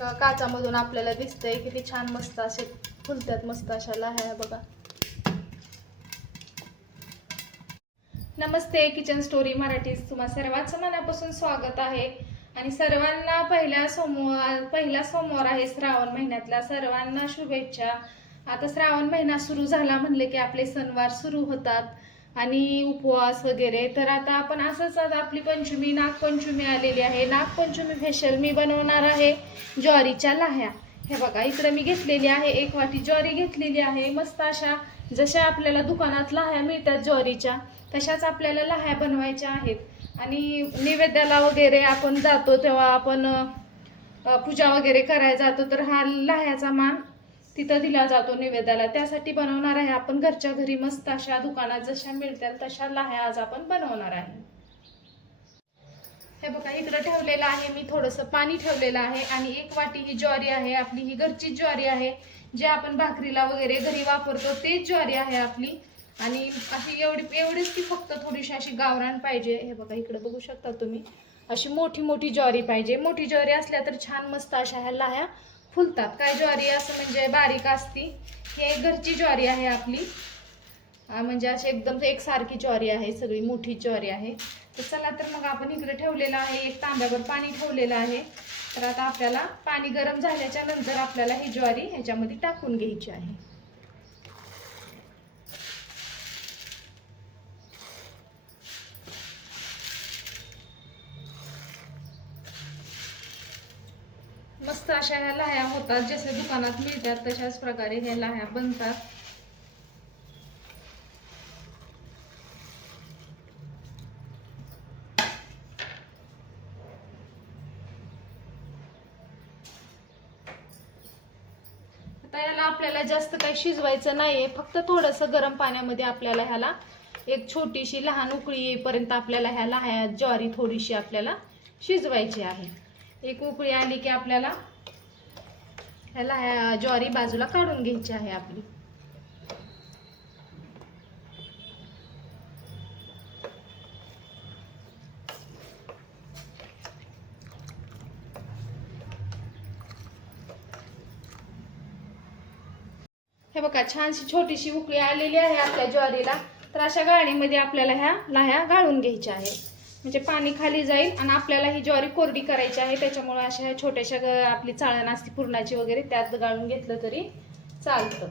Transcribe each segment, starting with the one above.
का काचामधून आपल्याला दिसतंय किती छान मस्त असे फुलत्यात मस्त अशा लाह्या बघा. नमस्ते किचन स्टोरी मराठी तुम्हा सर्वांचं मनापासून स्वागत आहे. आणि सर्वांना पहिल्या सोमवार पहिला सोमवार आहे श्रावण महिन्यातला. सर्वांना शुभेच्छा. आता श्रावण महिना सुरू झाला म्हणले की आपले सणवार सुरू होतात. आणि उपवास वगैरे. तर आता आपण असंच आज आपली पंचमी नागपंचमी आलेली आहे. नागपंचमी फेशल मी बनवणार आहे ज्वारीच्या लाह्या. हे बघा इकडे मी घेतलेली आहे. एक वाटी ज्वारी घेतलेली आहे. मस्त अशा जशा आपल्याला दुकानात लाह्या मिळतात ज्वारीच्या तशाच आपल्याला लाह्या बनवायच्या आहेत. आणि नैवेद्याला वगैरे आपण जातो तेव्हा आपण पूजा वगैरे करायला जातो. तर हा लाह्याचा मान तिथं दिला जातो निवेदाला त्यासाठी बनवणार आहे आपण घरच्या घरी मस्त अशा दुकानात जशा मिळतात तशा लाह्या आज आपण बनवणार आहे. हे बघा इकडं ठेवलेलं आहे मी थोडंसं पाणी ठेवलेलं आहे आणि एक वाटी ही ज्वारी आहे आपली ही घरची ज्वारी आहे जे आपण भाकरीला वगैरे घरी वापरतो तेच ज्वारी आहे आपली. आणि अशी एवढी एवढीच की फक्त थोडीशी अशी गावरान पाहिजे. हे बघा इकडे बघू शकता तुम्ही. अशी मोठी मोठी ज्वारी पाहिजे. मोठी ज्वारी असल्या तर छान मस्त अशा ह्या लाह्या फुलतात. काय ज्वारी असं म्हणजे बारीक असती ही एक घरची ज्वारी आहे आपली. म्हणजे अशी एकदम एकसारखी ज्वारी आहे सगळी मोठी ज्वारी आहे. तर चला तर मग आपण इकडे ठेवलेलं आहे एक तांब्यावर पाणी ठेवलेलं आहे. तर आता आपल्याला पाणी गरम झाल्याच्यानंतर आपल्याला ही ज्वारी ह्याच्यामध्ये टाकून घ्यायची आहे. मस्त अशा ह्या लाह्या होतात जसे दुकानात मिळतात तशाच प्रकारे ह्या लाह्या बनतात. आता याला आपल्याला जास्त काही शिजवायचं नाहीये फक्त थोडंसं गरम पाण्यामध्ये आपल्याला ह्याला एक छोटीशी लहान उकळी येईपर्यंत आपल्याला ह्या लाह्या ज्वारी थोडीशी आपल्याला शिजवायची आहे. एक उकळी आली की आपल्याला ह्याला ह्या ज्वारी बाजूला काढून घ्यायची आहे आपली. हे बघा छानशी छोटीशी उकळी आलेली आहे आपल्या ज्वारीला. तर अशा गाळणीमध्ये आपल्याला ह्या लाह्या गाळून घ्यायच्या आहे म्हणजे पाणी खाली जाईल आणि आपल्याला ही ज्वारी कोरडी करायची आहे त्याच्यामुळे अशा ह्या छोट्याशा ग- आपली चाळण असते पुरणाची वगैरे त्यात गाळून घेतलं तरी चालतं.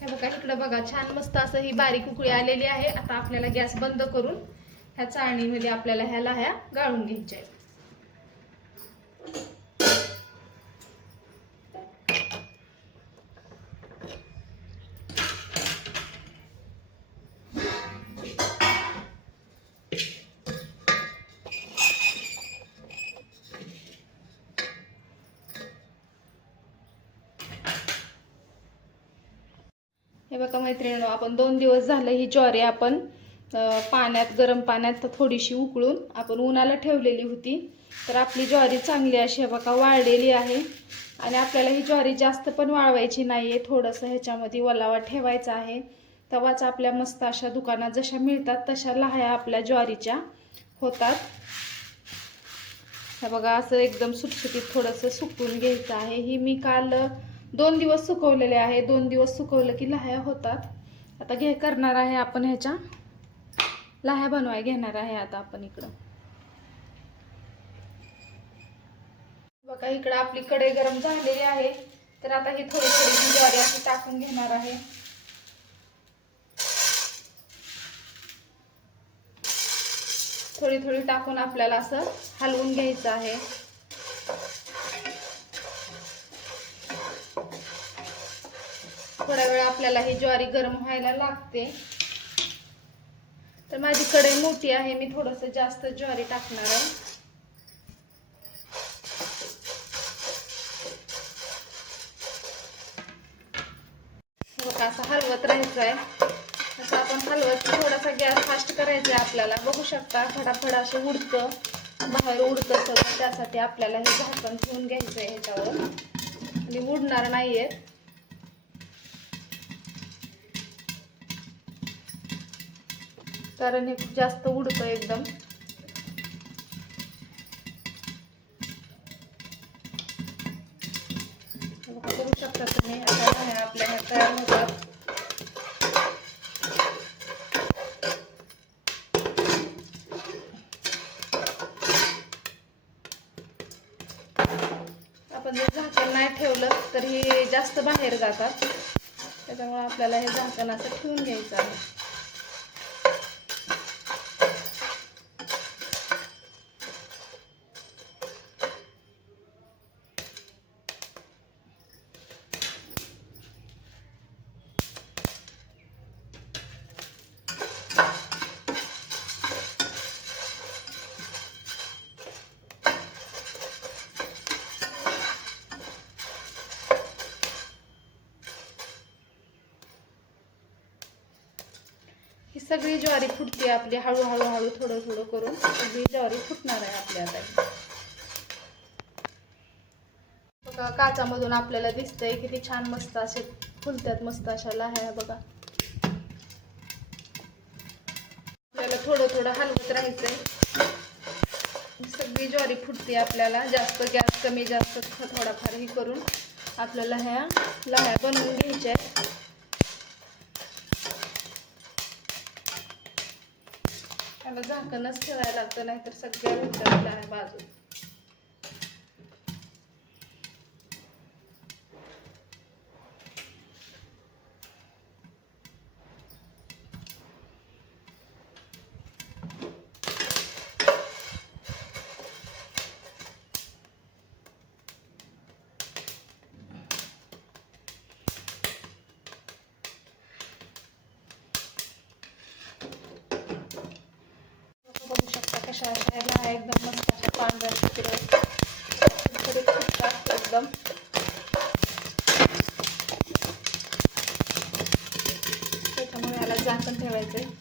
हे बघा इकडं बघा छान मस्त असं ही बारीक उकळी आलेली आहे. आता आपल्याला गॅस बंद करून ह्या चाळणीमध्ये आपल्याला ह्या लाह्या गाळून घ्यायच्या आहेत. बघा मैत्रिणींनो आपण दोन दिवस झालं ही ज्वारी आपण पाण्यात गरम पाण्यात थोडीशी उकळून आपण उन्हाला ठेवलेली होती. तर आपली ज्वारी चांगली अशी हे बघा वाळलेली आहे. आणि आपल्याला ही ज्वारी जास्त पण वाळवायची नाही आहे थोडंसं ह्याच्यामध्ये ओलावा ठेवायचा आहे. तेव्हाच आपल्या मस्त अशा दुकानात जशा मिळतात तशा लाह्या आपल्या ज्वारीच्या होतात. हे बघा असं एकदम सुटसुटीत थोडंसं सुकून घ्यायचं आहे. ही मी काल दोन दिवस सुकवलेले आहे. दोन दिवस सुकवलं की लाह्या होतात. आता घे करणार आहे आपण ह्याच्या. लाह्या बनवाय घेणार आहे आता आपण इकडं. बघा इकडं आपली कढई गरम झालेली आहे. तर आता ही थोडी थोडी ज्वारी अशी टाकून घेणार आहे. थोडी थोडी टाकून आपल्याला असं हलवून घ्यायचं आहे. थोडा वेळ आपल्याला ही ज्वारी गरम व्हायला लागते. तर माझी कढई मोठी आहे मी थोडस जास्त ज्वारी टाकणार आहे. असा असं हलवत राहायचं आहे असं आपण हलवत थोडासा गॅस फास्ट करायचा आहे आपल्याला. बघू शकता फटाफट असं उडतं. बाहेर उडतं सगळं त्यासाठी आपल्याला हे झाकण ठेवून घ्यायचं आहे ह्याच्यावर. आणि उडणार नाहीये कारण हे जास्त उडतं एकदम. करू शकता तुम्ही. आता आपल्या ह्या तयार होतात. आपण जर झाकण नाही ठेवलं तर हे जास्त बाहेर जातात. त्याच्यामुळे आपल्याला हे झाकण असं ठेवून घ्यायचं आहे. ही सगळी ज्वारी फुटते आपली हळूहळू हळू थोडं थोडं करून सगळी ज्वारी फुटणार आहे आपल्या आता. बघा काचामधून आपल्याला दिसतंय किती छान मस्त असे फुलत्यात मस्त अशा लाह्या बघा. आपल्याला थोडं थोडं हलवत राहायचंय. सगळी ज्वारी फुटते आपल्याला जास्त गॅस कमी जास्त थोडाफार हे करून आपल्याला ह्या लाह्या बनवून घ्यायच्या आहेत. झाकणच ठेवायला लागतं नाहीतर सगळ्या विचारायला आहे बाजू बघू शकता कशा अशा ह्या एकदम मस्त अशा पांढऱ्या शुभ्र कुरकुरीत एकदम त्याच्यामुळे याला झाकण ठेवायचं आहे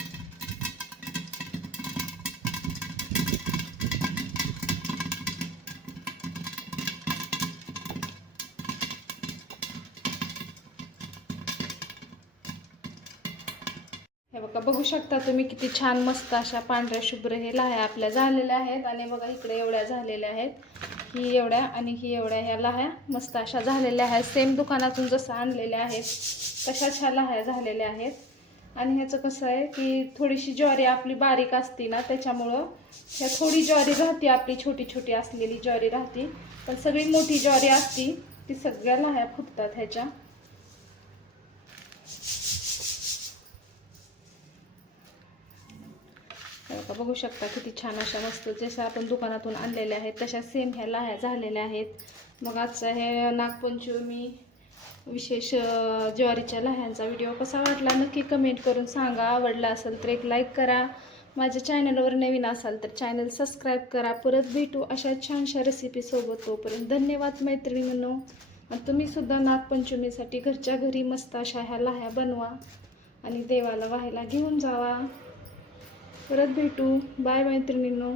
बघा बघू शकता तुम्ही किती छान मस्त अशा पांढऱ्या शुभ्र हे लाह्या आपल्या झालेल्या आहेत. आणि बघा इकडे एवढ्या झालेल्या आहेत. ही एवढ्या आणि ही एवढ्या ह्या लाह्या मस्त अशा झालेल्या आहेत. सेम दुकानातून जसं आणलेल्या आहेत तशाच ह्या लाह्या झालेल्या आहेत. आणि ह्याचं कसं आहे की थोडीशी ज्वारी आपली बारीक असते ना त्याच्यामुळं ह्या थोडी ज्वारी राहते आपली छोटी छोटी असलेली ज्वारी राहते. पण सगळी मोठी ज्वारी असती ती सगळ्या लाह्या फुटतात ह्याच्या. बघा, बघू शकता किती छान अशा मस्त जशा आपण दुकानातून आणलेल्या आहेत तशा सेम ह्या लाह्या झालेल्या आहेत. मग आजचा हे नागपंचमी विशेष ज्वारीच्या लाह्यांचा व्हिडिओ कसा वाटला नक्की कमेंट करून सांगा. आवडला असेल तर एक लाईक करा. माझ्या चॅनलवर नवीन असाल तर चॅनल सबस्क्राईब करा. परत भेटू अशा छानशा रेसिपीसोबत तोपर्यंत धन्यवाद मैत्रिणींनो. आणि तुम्हीसुद्धा नागपंचमीसाठी घरच्या घरी मस्त अशा ह्या लाह्या बनवा. आणि देवाला व्हायला घेऊन जावा. परत भेटू बाय मैत्रिणींनो